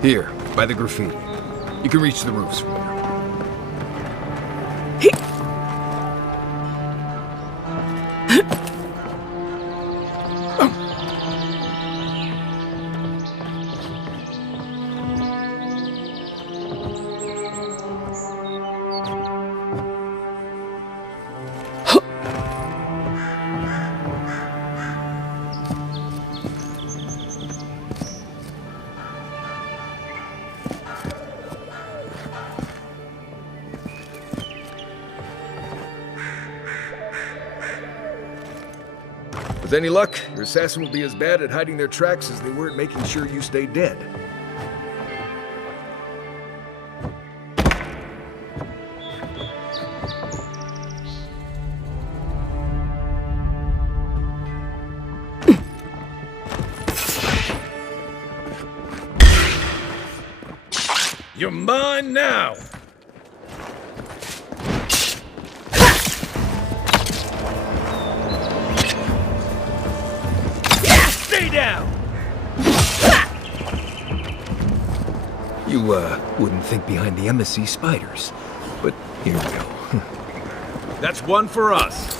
Here, by the graffiti. You can reach the roofs from there. With any luck, your assassin will be as bad at hiding their tracks as they were at making sure you stay dead. You're mine now! Stay down! You, wouldn't think behind the embassy spiders, but here we go. That's one for us.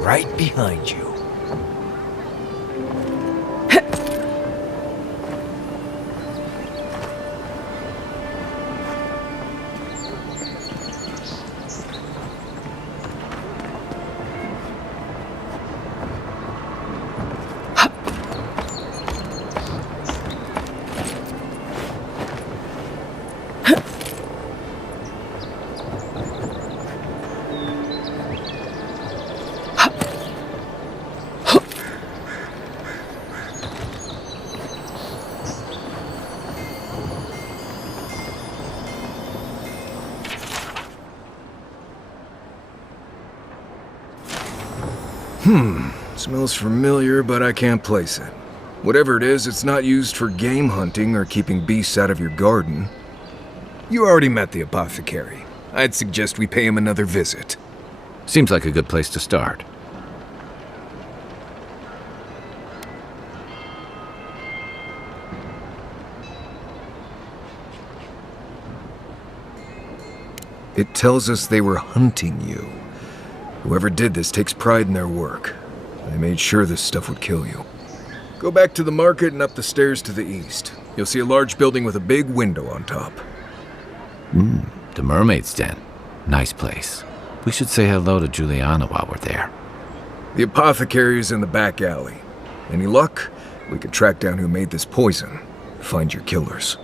Right behind you. Smells familiar, but I can't place it. Whatever it is, it's not used for game hunting or keeping beasts out of your garden. You already met the apothecary. I'd suggest we pay him another visit. Seems like a good place to start. It tells us they were hunting you. Whoever did this takes pride in their work. They made sure this stuff would kill you. Go back to the market and up the stairs to the east. You'll see a large building with a big window on top. The Mermaid's Den. Nice place. We should say hello to Juliana while we're there. The apothecary is in the back alley. Any luck? We could track down who made this poison. Find your killers.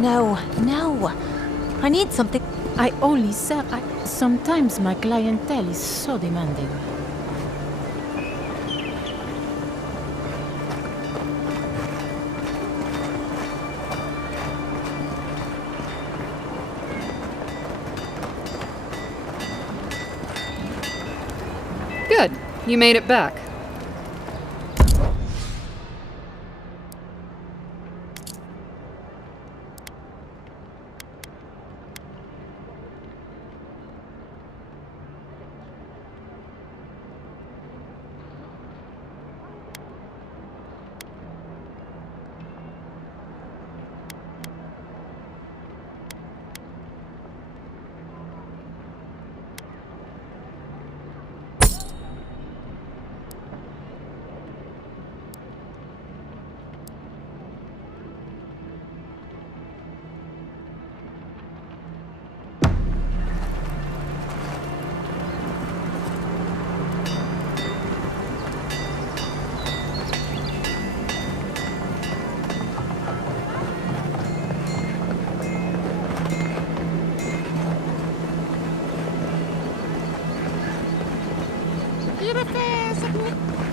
No, no. I need something. I only sell. Sometimes my clientele is so demanding. Good. You made it back.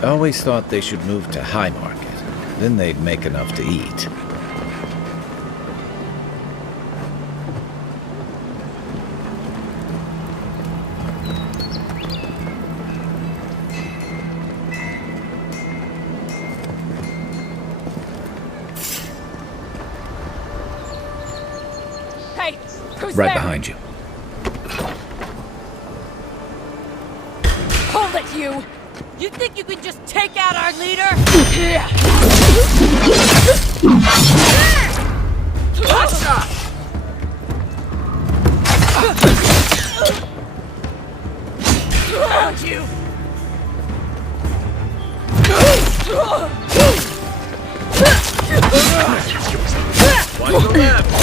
I always thought they should move to High Market. Then they'd make enough to eat. Hey, who's Right there? behind you. Hold it, you! You think you can just take out our leader? Found you! Watch the left!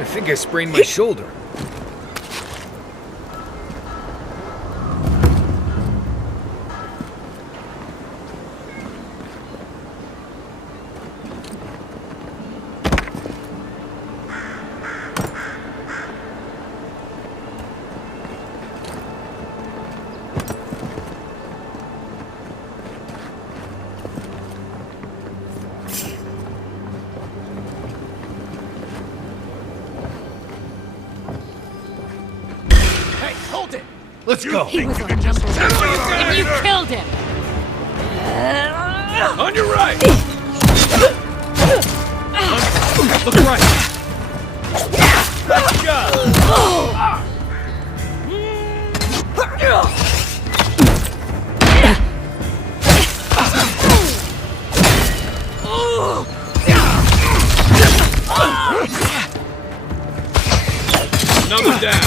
I think I sprained my shoulder. Let's go. He was on number one. And you killed him! On your right! Look right! Let's go! Another down.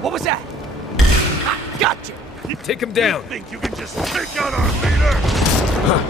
What was that? I got you! Take him down! Think you can just take out our leader?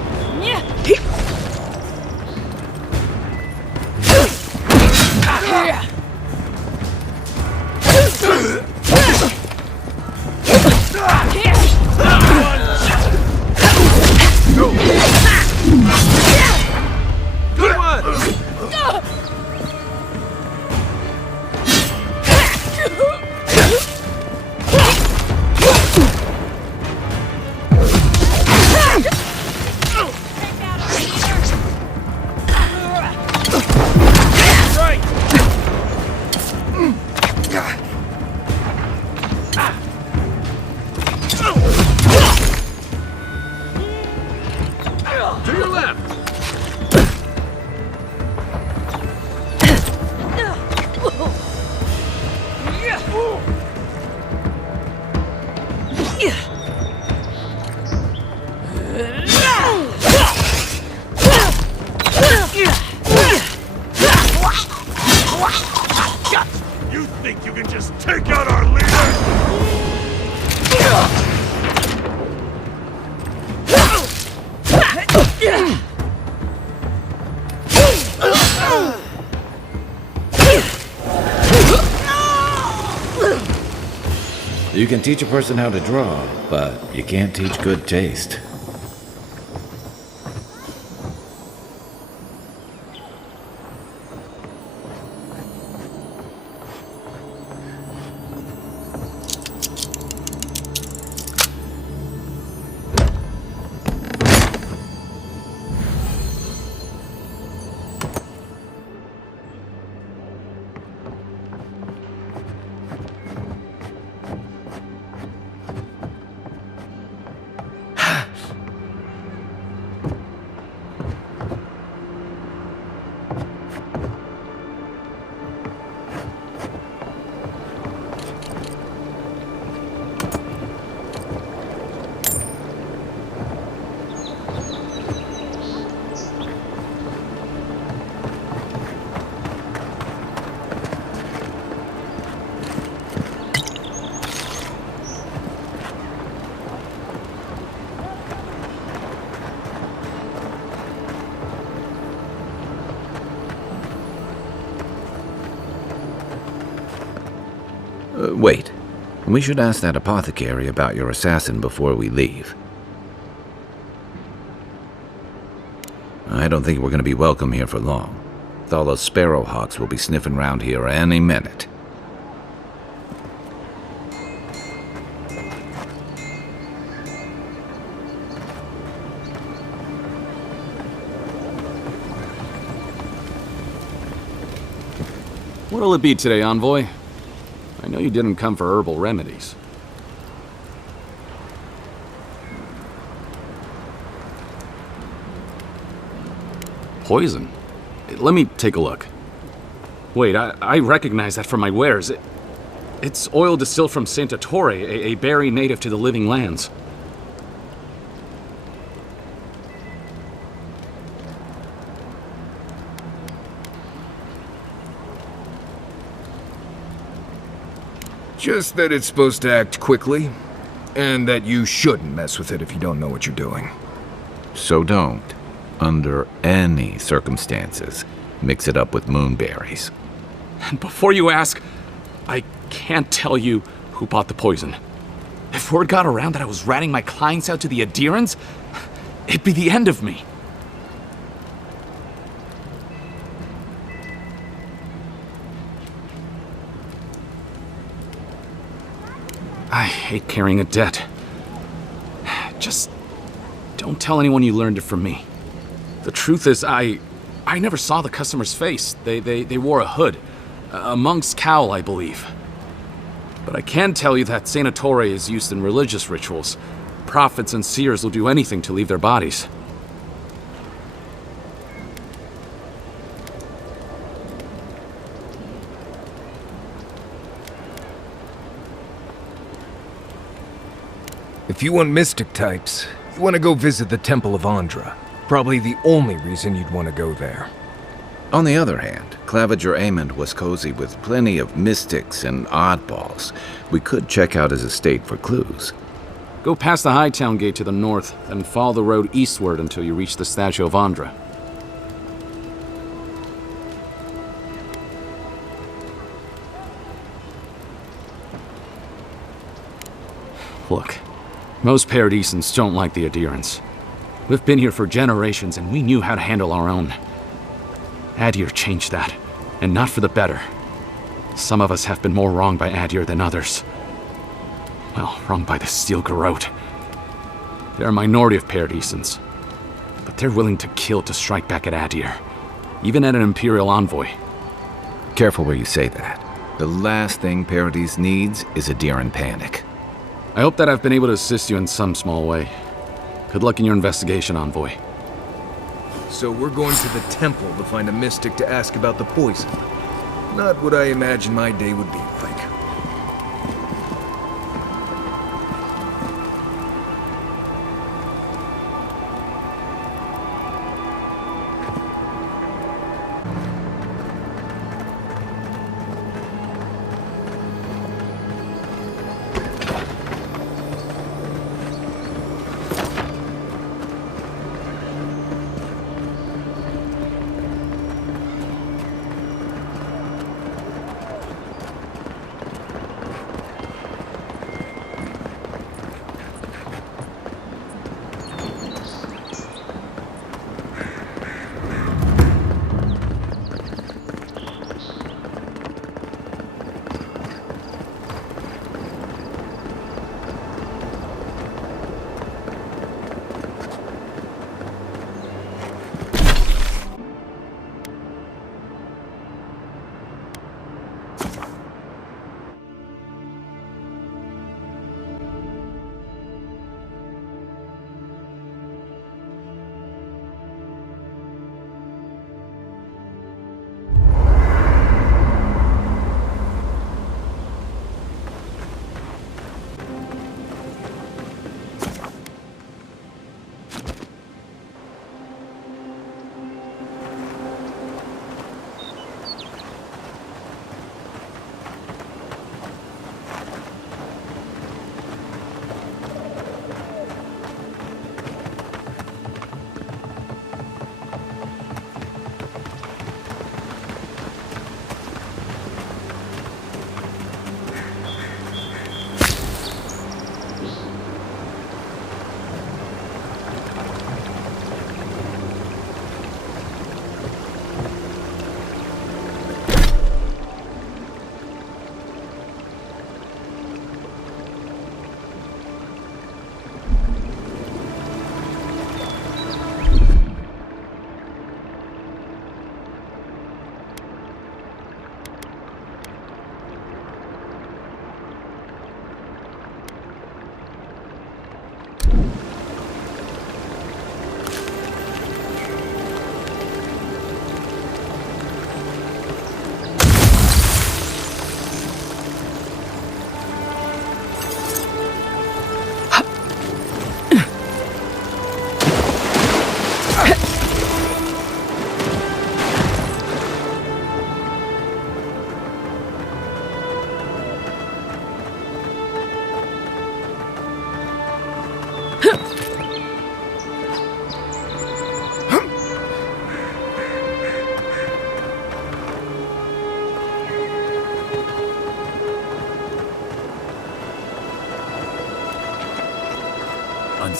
just take out our leader? You can teach a person how to draw, but you can't teach good taste. Wait. We should ask that apothecary about your assassin before we leave. I don't think we're going to be welcome here for long. All those sparrowhawks will be sniffing around here any minute. What'll it be today, Envoy? I know you didn't come for herbal remedies. Poison? Let me take a look. Wait, I recognize that from my wares. It's oil distilled from Santa Torre, a berry native to the Living Lands. Just that it's supposed to act quickly, and that you shouldn't mess with it if you don't know what you're doing. So don't, under any circumstances, mix it up with moonberries. And before you ask, I can't tell you who bought the poison. If word got around that I was ratting my clients out to the adherents, it'd be the end of me. I hate carrying a debt. Just don't tell anyone you learned it from me. The truth is, I never saw the customer's face. They wore a hood. A monk's cowl, I believe. But I can tell you that Santa Torre is used in religious rituals. Prophets and seers will do anything to leave their bodies. If you want mystic types, you want to go visit the Temple of Andra. Probably the only reason you'd want to go there. On the other hand, Claviger Amond was cozy with plenty of mystics and oddballs. We could check out his estate for clues. Go past the Hightown Gate to the north, then follow the road eastward until you reach the statue of Andra. Look, most Paradisans don't like the adherents. We've been here for generations and we knew how to handle our own. Adir changed that, and not for the better. Some of us have been more wronged by Adir than others. Well, wronged by the Steel Garrote. They're a minority of Paradisans, but they're willing to kill to strike back at Adir, even at an Imperial envoy. Careful where you say that. The last thing Paradis needs is Adiran panic. I hope that I've been able to assist you in some small way. Good luck in your investigation, Envoy. So we're going to the temple to find a mystic to ask about the poison. Not what I imagined my day would be like.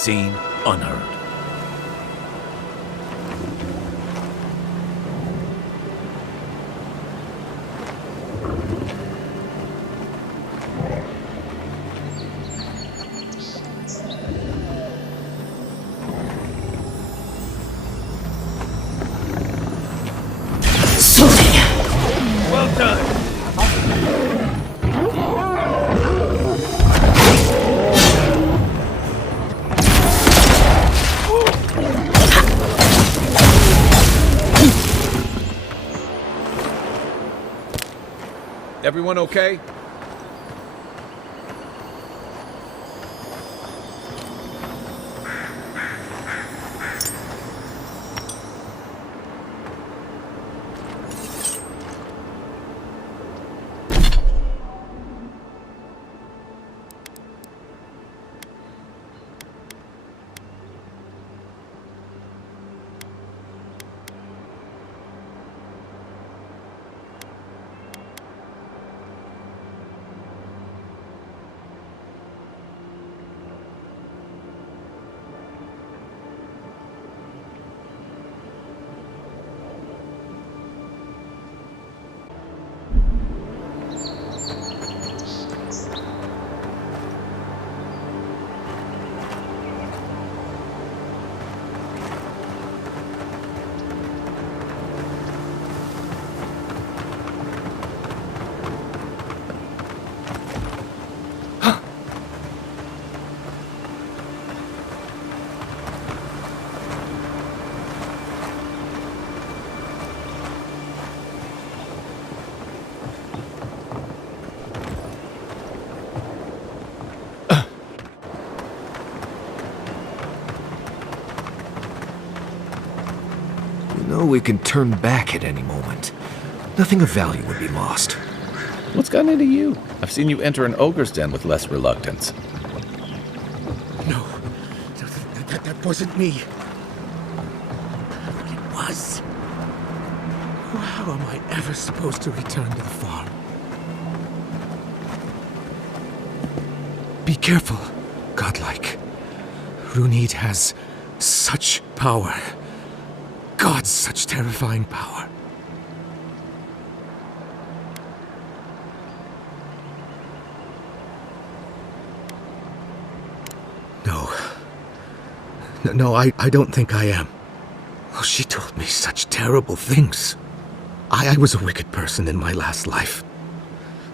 unseen, unheard. Well done. Everyone okay? We can turn back at any moment. Nothing of value would be lost. What's gotten into you? I've seen you enter an ogre's den with less reluctance. No, that wasn't me. It was. How am I ever supposed to return to the farm? Be careful, godlike. Runid has such power. God, such terrifying power. No, I don't think I am. Oh, she told me such terrible things. I was a wicked person in my last life.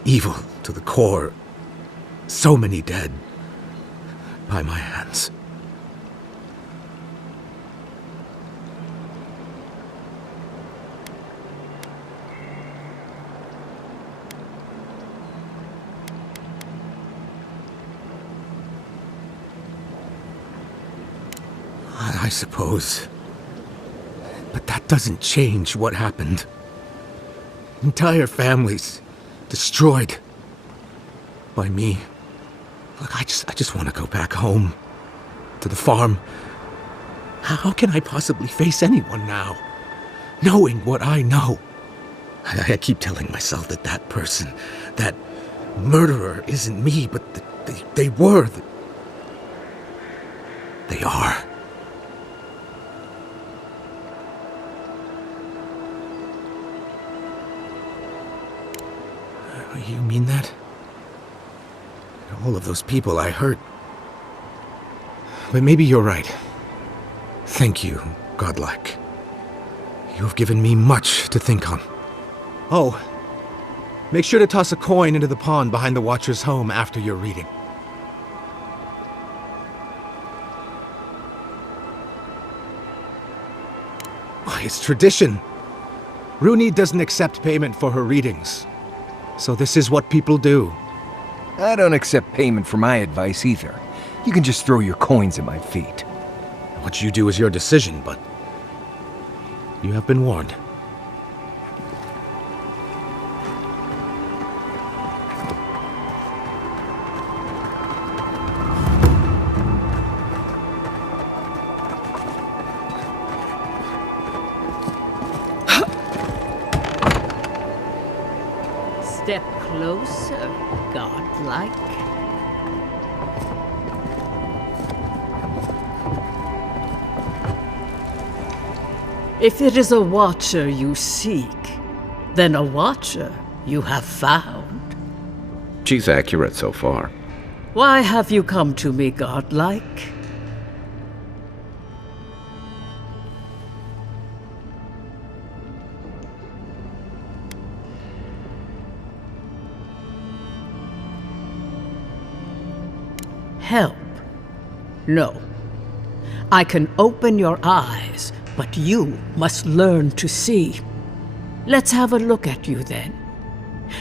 Evil to the core. So many dead by my hands. I suppose. But that doesn't change what happened. Entire families destroyed by me. Look, I just want to go back home to the farm. How can I possibly face anyone now, knowing what I know? I keep telling myself that that person, that murderer isn't me, but they were. They are. You mean that? All of those people I hurt. But maybe you're right. Thank you, godlike. You have given me much to think on. Oh, make sure to toss a coin into the pond behind the Watcher's home after your reading. Why, it's tradition. Rooney doesn't accept payment for her readings. So this is what people do. I don't accept payment for my advice either. You can just throw your coins at my feet. What you do is your decision, but you have been warned. Step closer, godlike. If it is a watcher you seek, then a watcher you have found. She's accurate so far. Why have you come to me, godlike? Help? No. I can open your eyes, but you must learn to see. Let's have a look at you then.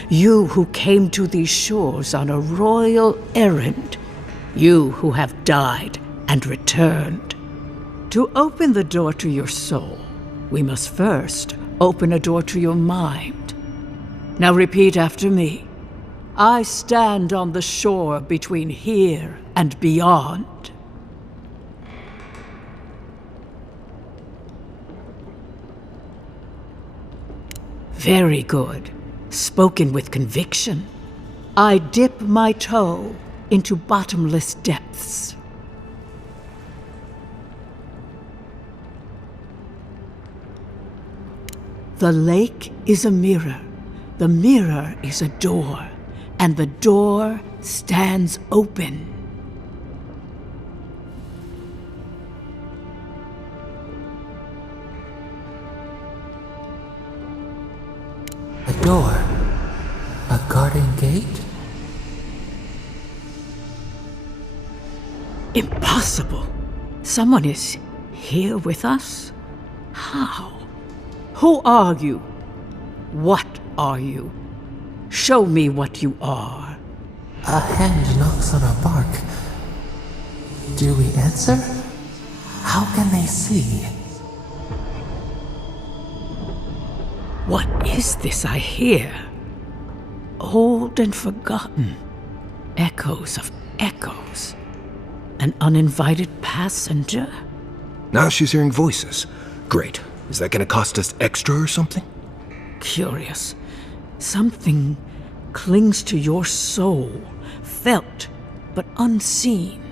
You who came to these shores on a royal errand. You who have died and returned. To open the door to your soul, we must first open a door to your mind. Now repeat after me. I stand on the shore between here and beyond. Very good. Spoken with conviction. I dip my toe into bottomless depths. The lake is a mirror. The mirror is a door. And the door stands open. A door? A garden gate? Impossible. Someone is here with us? How? Who are you? What are you? Show me what you are. A hand knocks on our bark. Do we answer? How can they see? What is this I hear? Old and forgotten. Echoes of echoes. An uninvited passenger? Now she's hearing voices. Great. Is that gonna cost us extra or something? Curious. Something clings to your soul, felt but unseen.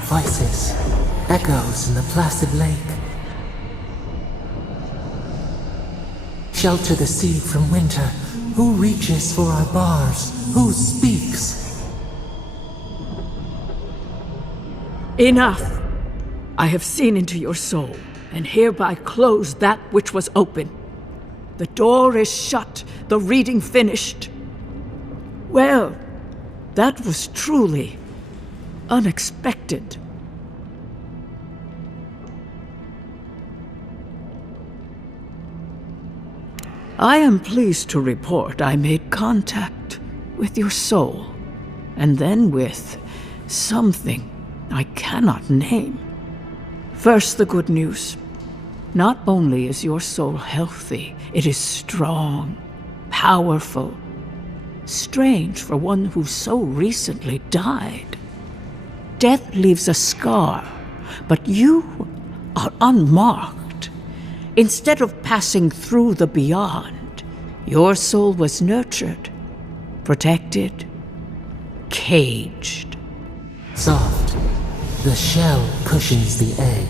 Voices, echoes in the placid lake. Shelter the sea from winter. Who reaches for our bars? Who speaks? Enough! I have seen into your soul, and hereby close that which was open. The door is shut, the reading finished. Well, that was truly unexpected. I am pleased to report I made contact with your soul, and then with something I cannot name. First, the good news. Not only is your soul healthy, it is strong, powerful. Strange for one who so recently died. Death leaves a scar, but you are unmarked. Instead of passing through the beyond, your soul was nurtured, protected, caged. Soft. The shell cushions the egg.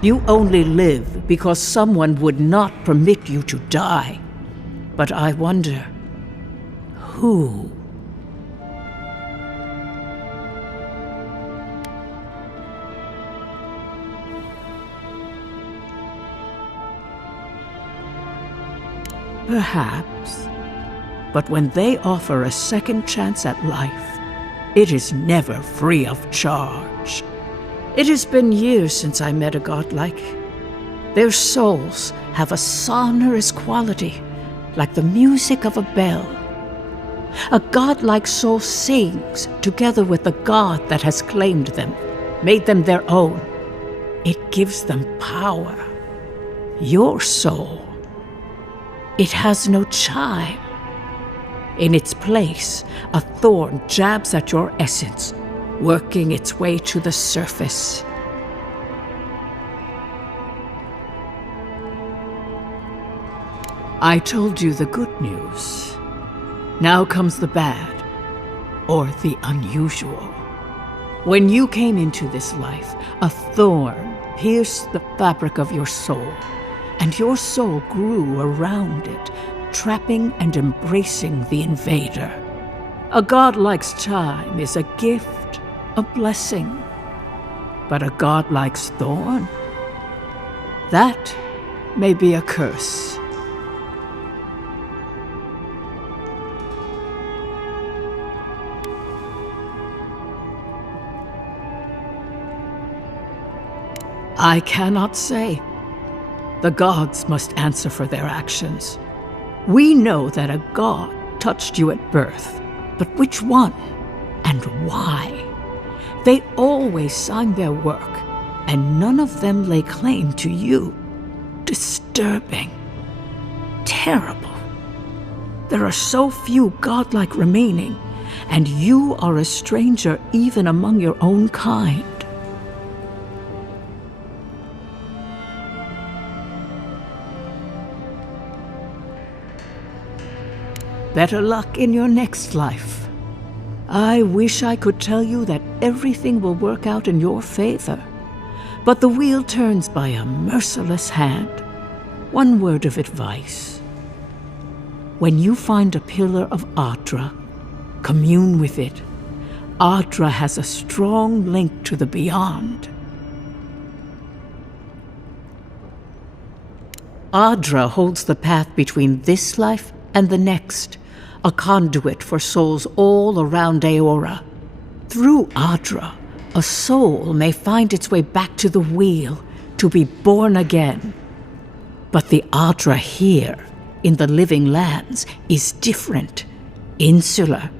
You only live because someone would not permit you to die. But I wonder, who? Perhaps. But when they offer a second chance at life, it is never free of charge. It has been years since I met a godlike. Their souls have a sonorous quality, like the music of a bell. A godlike soul sings together with the god that has claimed them, made them their own. It gives them power. Your soul, it has no chime. In its place, a thorn jabs at your essence, working its way to the surface. I told you the good news. Now comes the bad, or the unusual. When you came into this life, a thorn pierced the fabric of your soul, and your soul grew around it, trapping and embracing the invader. A godlike's time is a gift, a blessing. But a godlike's thorn? That may be a curse. I cannot say. The gods must answer for their actions. We know that a god touched you at birth, but which one and why? They always signed their work, and none of them lay claim to you. Disturbing. Terrible. There are so few godlike remaining, and you are a stranger even among your own kind. Better luck in your next life. I wish I could tell you that everything will work out in your favor, but the wheel turns by a merciless hand. One word of advice. When you find a pillar of Adra, commune with it. Adra has a strong link to the beyond. Adra holds the path between this life and the next, a conduit for souls all around Aora. Through Adra, a soul may find its way back to the wheel, to be born again. But the Adra here, in the living lands, is different, insular.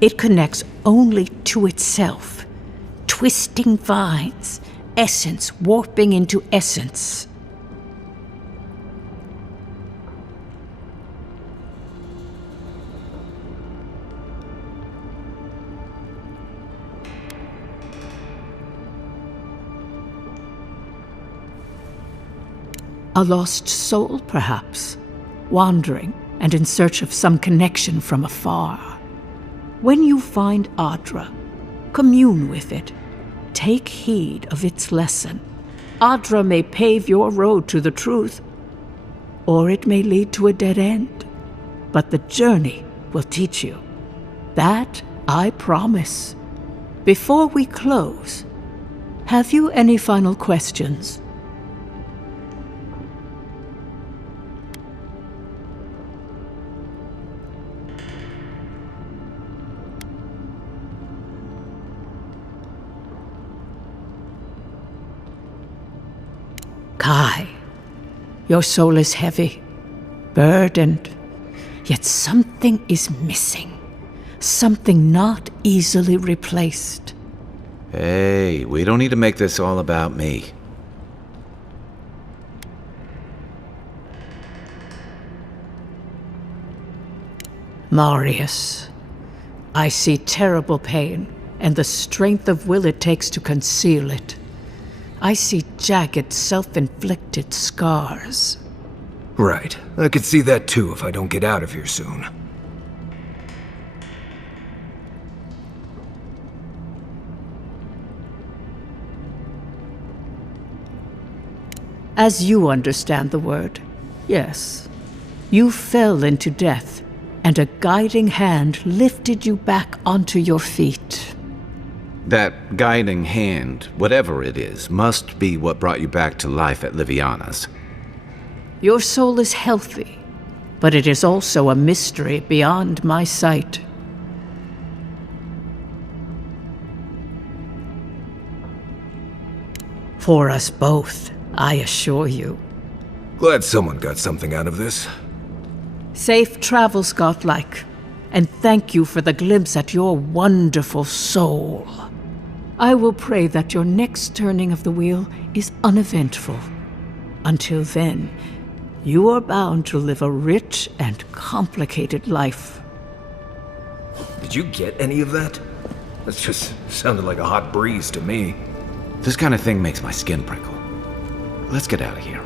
It connects only to itself. Twisting vines, essence warping into essence. A lost soul, perhaps, wandering and in search of some connection from afar. When you find Adra, commune with it. Take heed of its lesson. Adra may pave your road to the truth, or it may lead to a dead end. But the journey will teach you. That I promise. Before we close, have you any final questions? Kai, your soul is heavy, burdened, yet something is missing. Something not easily replaced. Hey, we don't need to make this all about me. Marius, I see terrible pain and the strength of will it takes to conceal it. I see jagged, self-inflicted scars. Right. I could see that too if I don't get out of here soon. As you understand the word, yes. You fell into death, and a guiding hand lifted you back onto your feet. That guiding hand, whatever it is, must be what brought you back to life at Liviana's. Your soul is healthy, but it is also a mystery beyond my sight. For us both, I assure you. Glad someone got something out of this. Safe travels, godlike, and thank you for the glimpse at your wonderful soul. I will pray that your next turning of the wheel is uneventful. Until then, you are bound to live a rich and complicated life. Did you get any of that? That just sounded like a hot breeze to me. This kind of thing makes my skin prickle. Let's get out of here.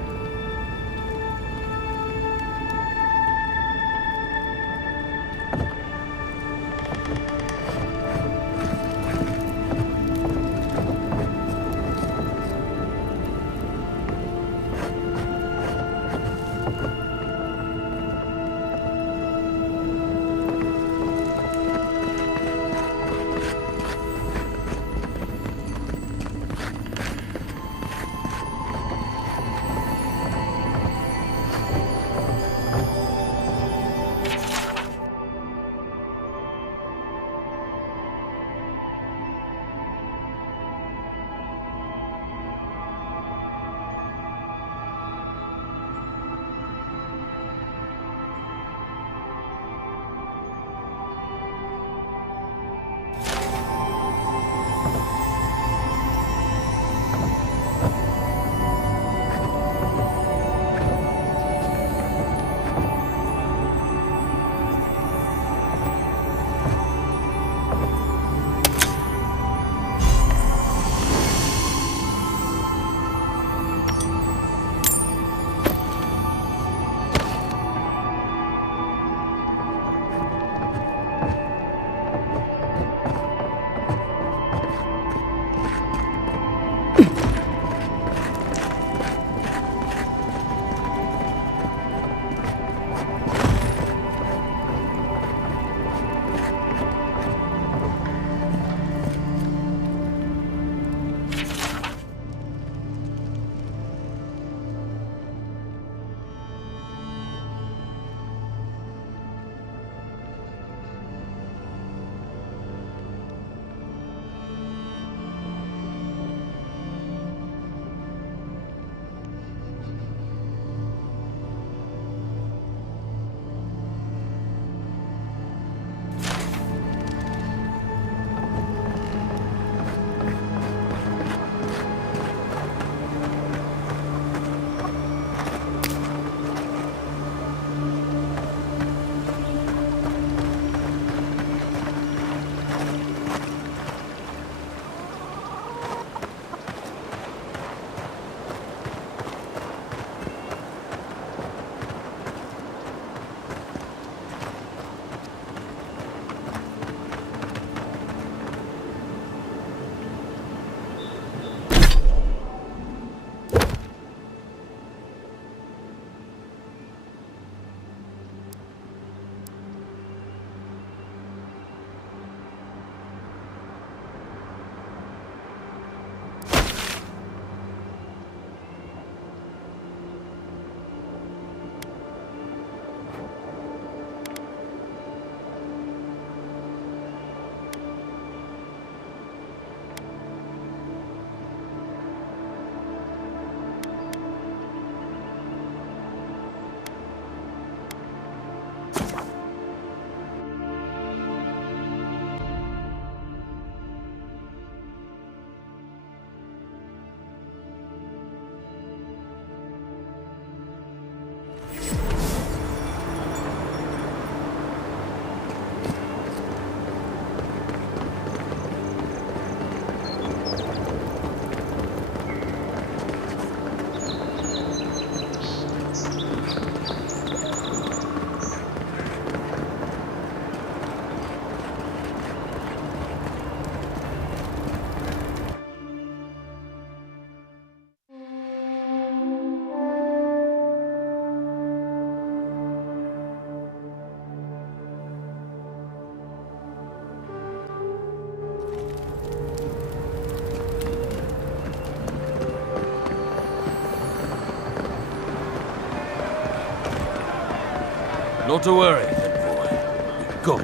Not to worry, good boy. Go.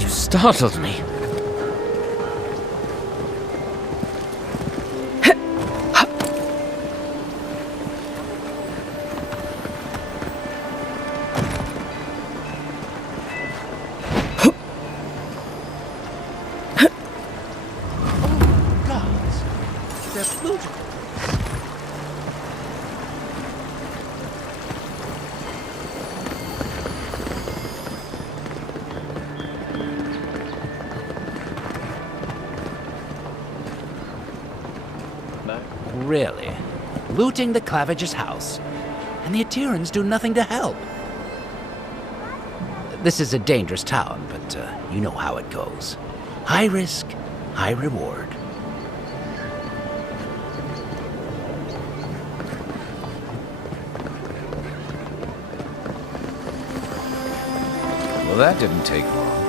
You startled me. Really? Looting the Clavige's house? And the Atirans do nothing to help? This is a dangerous town, but you know how it goes. High risk, high reward. Well, that didn't take long.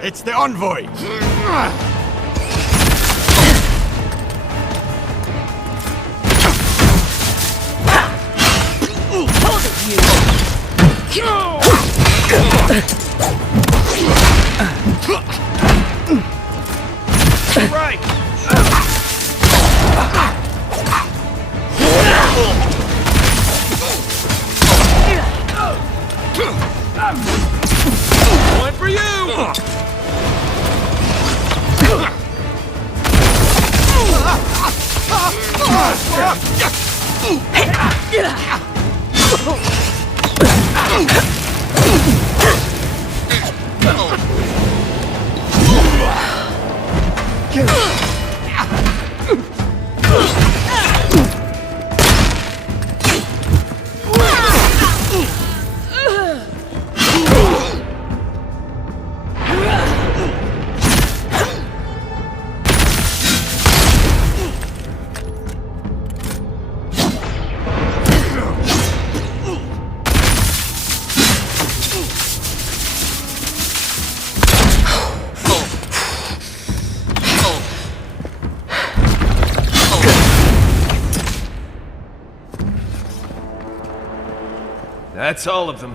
It's the envoy! Hold it, you! Right! One for you! That's all of them.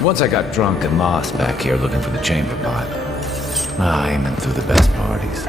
Once I got drunk and lost back here looking for the chamber pot. Aiming through the best parties.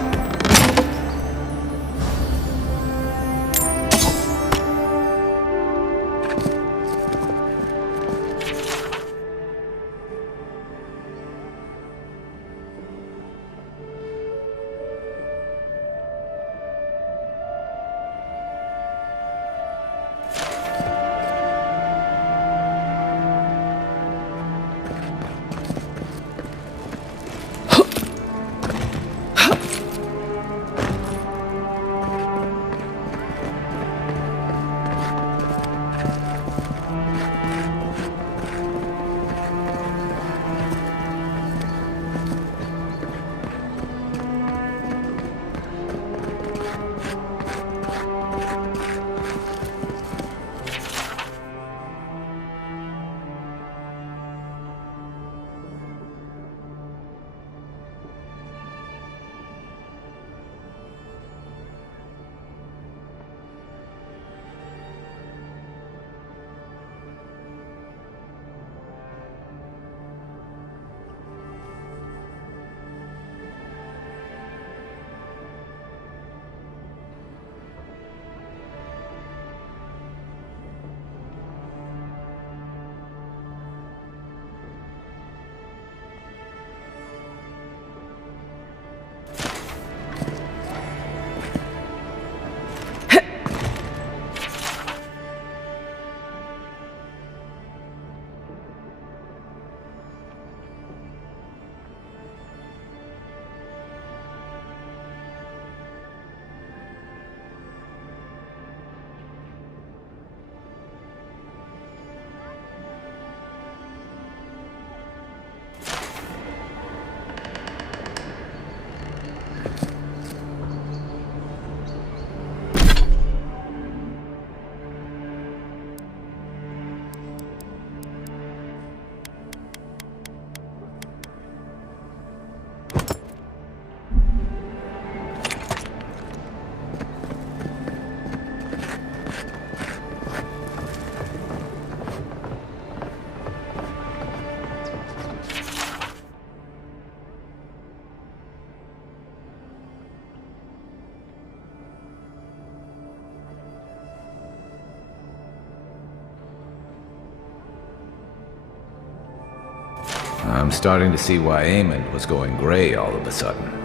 I'm starting to see why Eamon was going gray all of a sudden.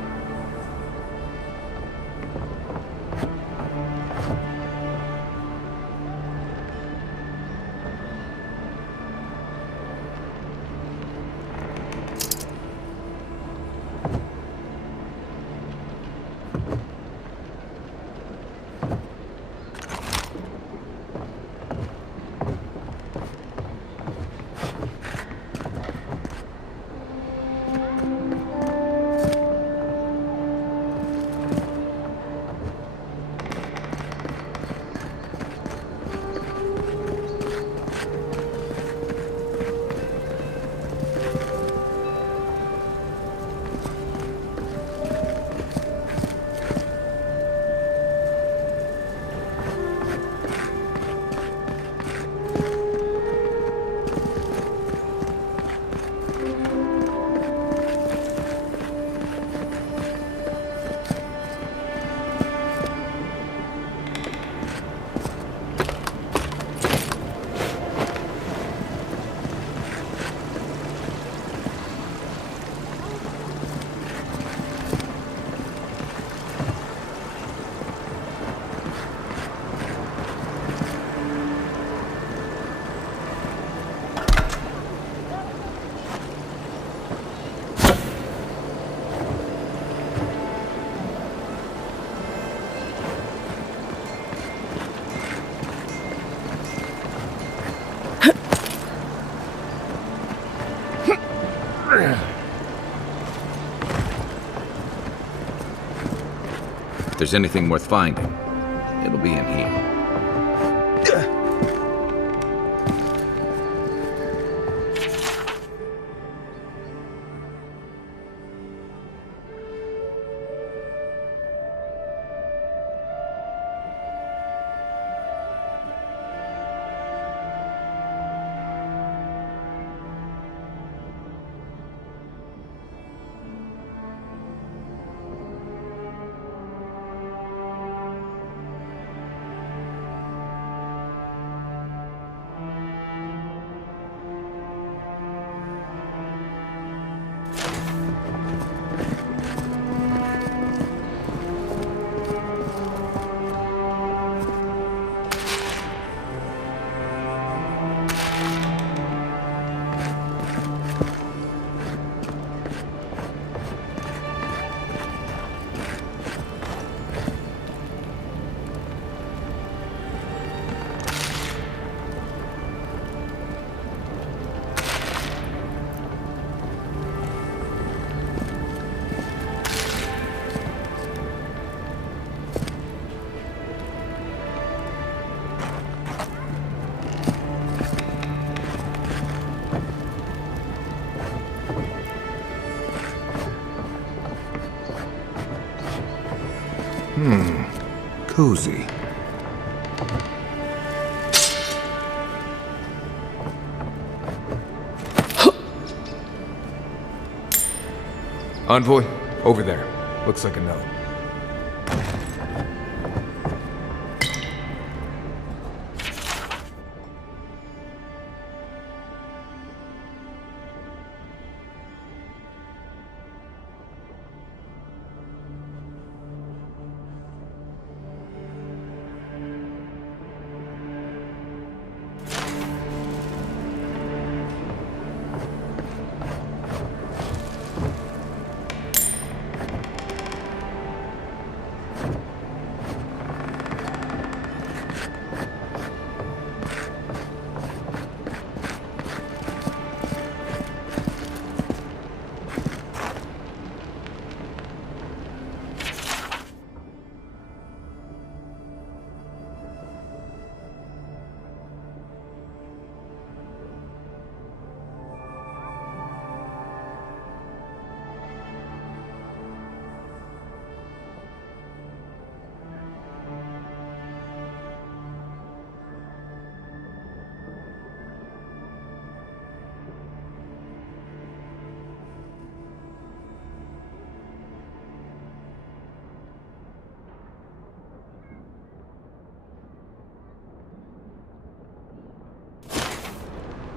If there's anything worth finding, it'll be in here. Cozy. Envoy, over there. Looks like a note.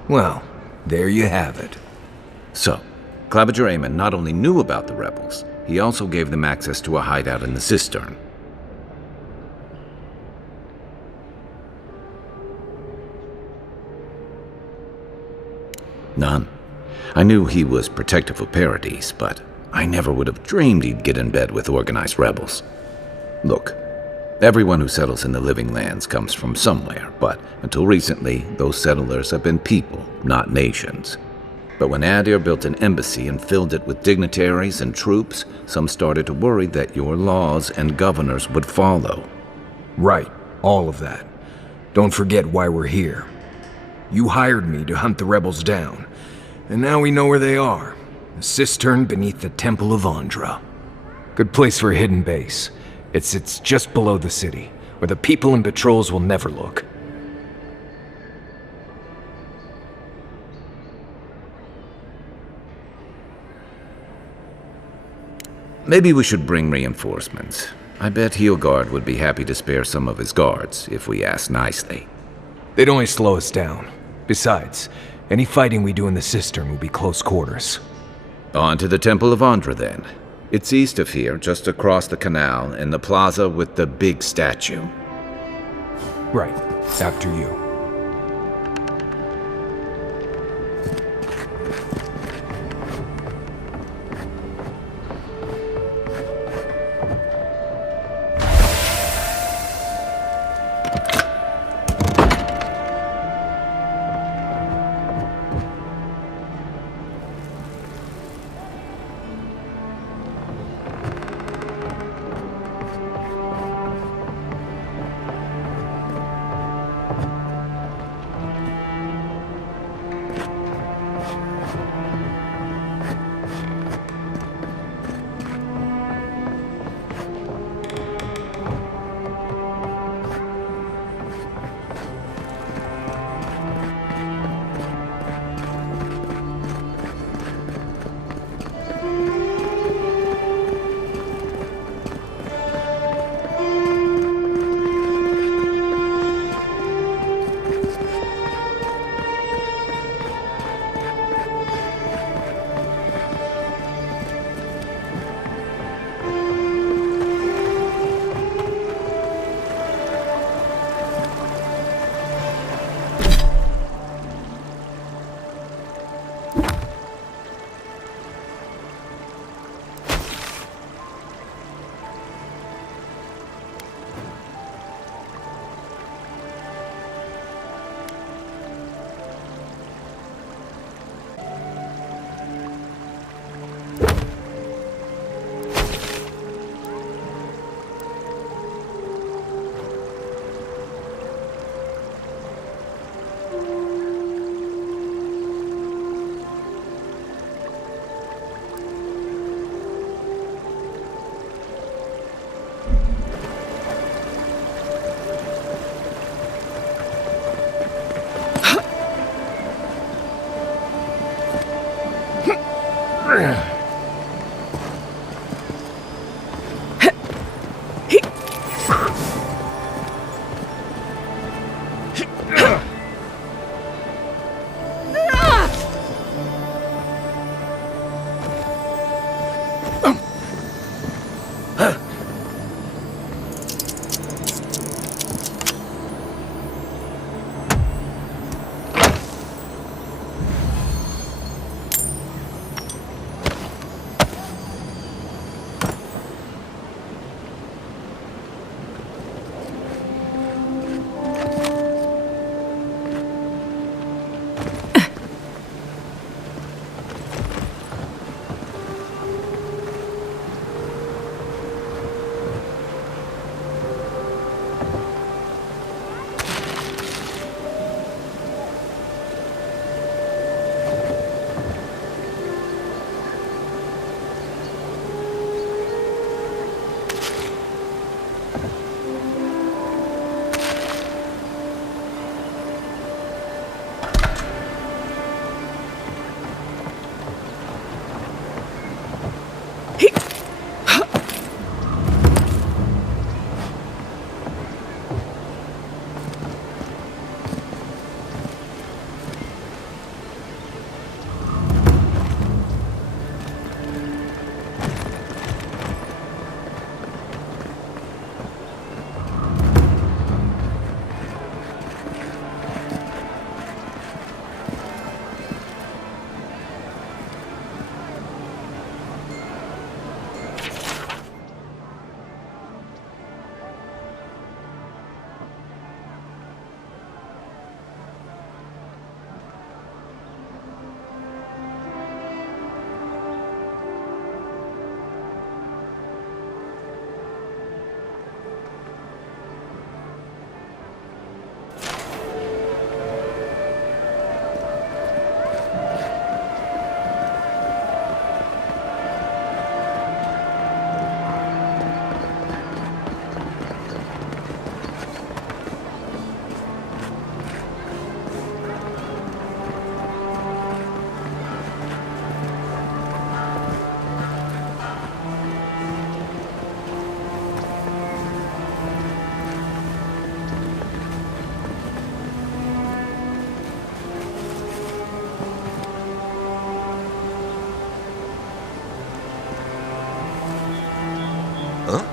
Well, there you have it. So, Claviger Amon not only knew about the rebels, he also gave them access to a hideout in the cistern. None. I knew he was protective of Paradise, but I never would have dreamed he'd get in bed with organized rebels. Look, everyone who settles in the Living Lands comes from somewhere, but until recently, those settlers have been people, not nations. But when Adir built an embassy and filled it with dignitaries and troops, some started to worry that your laws and governors would follow. Right, all of that. Don't forget why we're here. You hired me to hunt the rebels down, and now we know where they are. The cistern beneath the Temple of Andra. Good place for a hidden base. It sits just below the city, where the people and patrols will never look. Maybe we should bring reinforcements. I bet Heelguard would be happy to spare some of his guards, if we ask nicely. They'd only slow us down. Besides, any fighting we do in the cistern will be close quarters. On to the Temple of Andra, then. It's east of here, just across the canal, in the plaza with the big statue. Right. After you. Huh?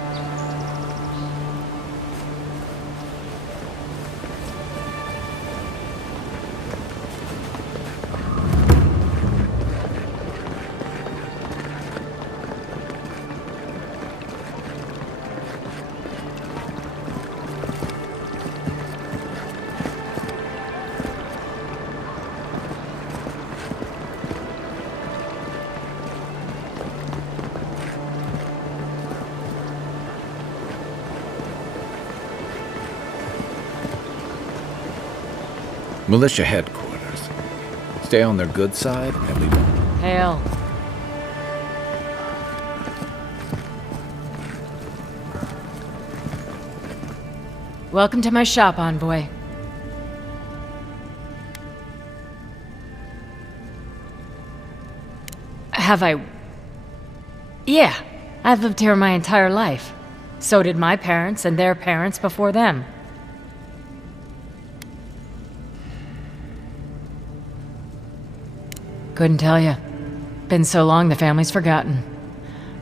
Militia headquarters. Stay on their good side and we won't. Hail. Welcome to my shop, envoy. Have I... Yeah, I've lived here my entire life. So did my parents and their parents before them. Couldn't tell you. Been so long the family's forgotten.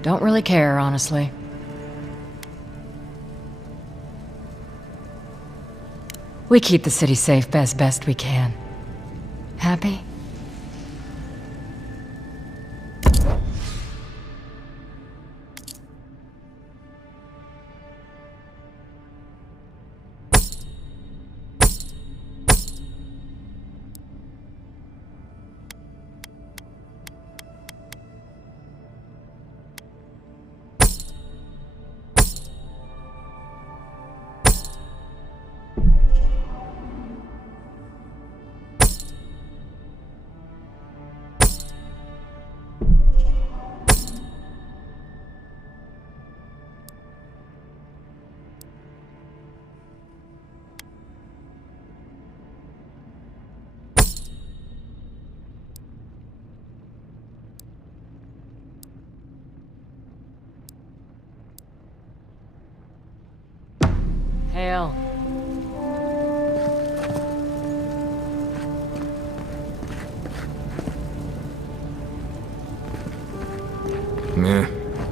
Don't really care, honestly. We keep the city safe as best we can. Happy? Hail. Meh.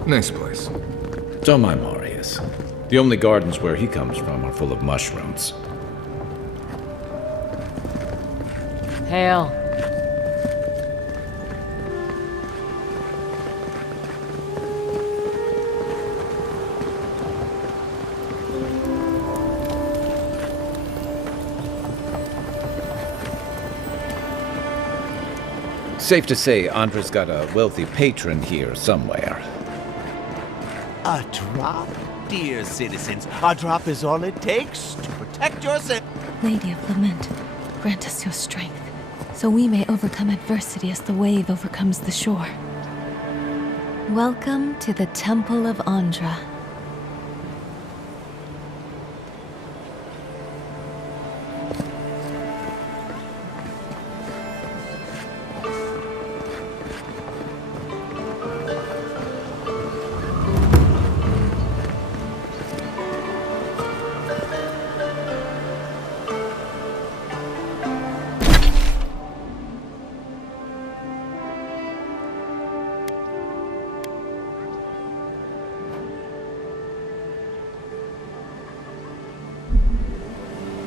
Nice place. Don't mind Marius. The only gardens where he comes from are full of mushrooms. Hail. Safe to say, Andre's got a wealthy patron here somewhere. A drop? Dear citizens, a drop is all it takes to protect yourself. Lady of Lament, grant us your strength, so we may overcome adversity as the wave overcomes the shore. Welcome to the Temple of Andra.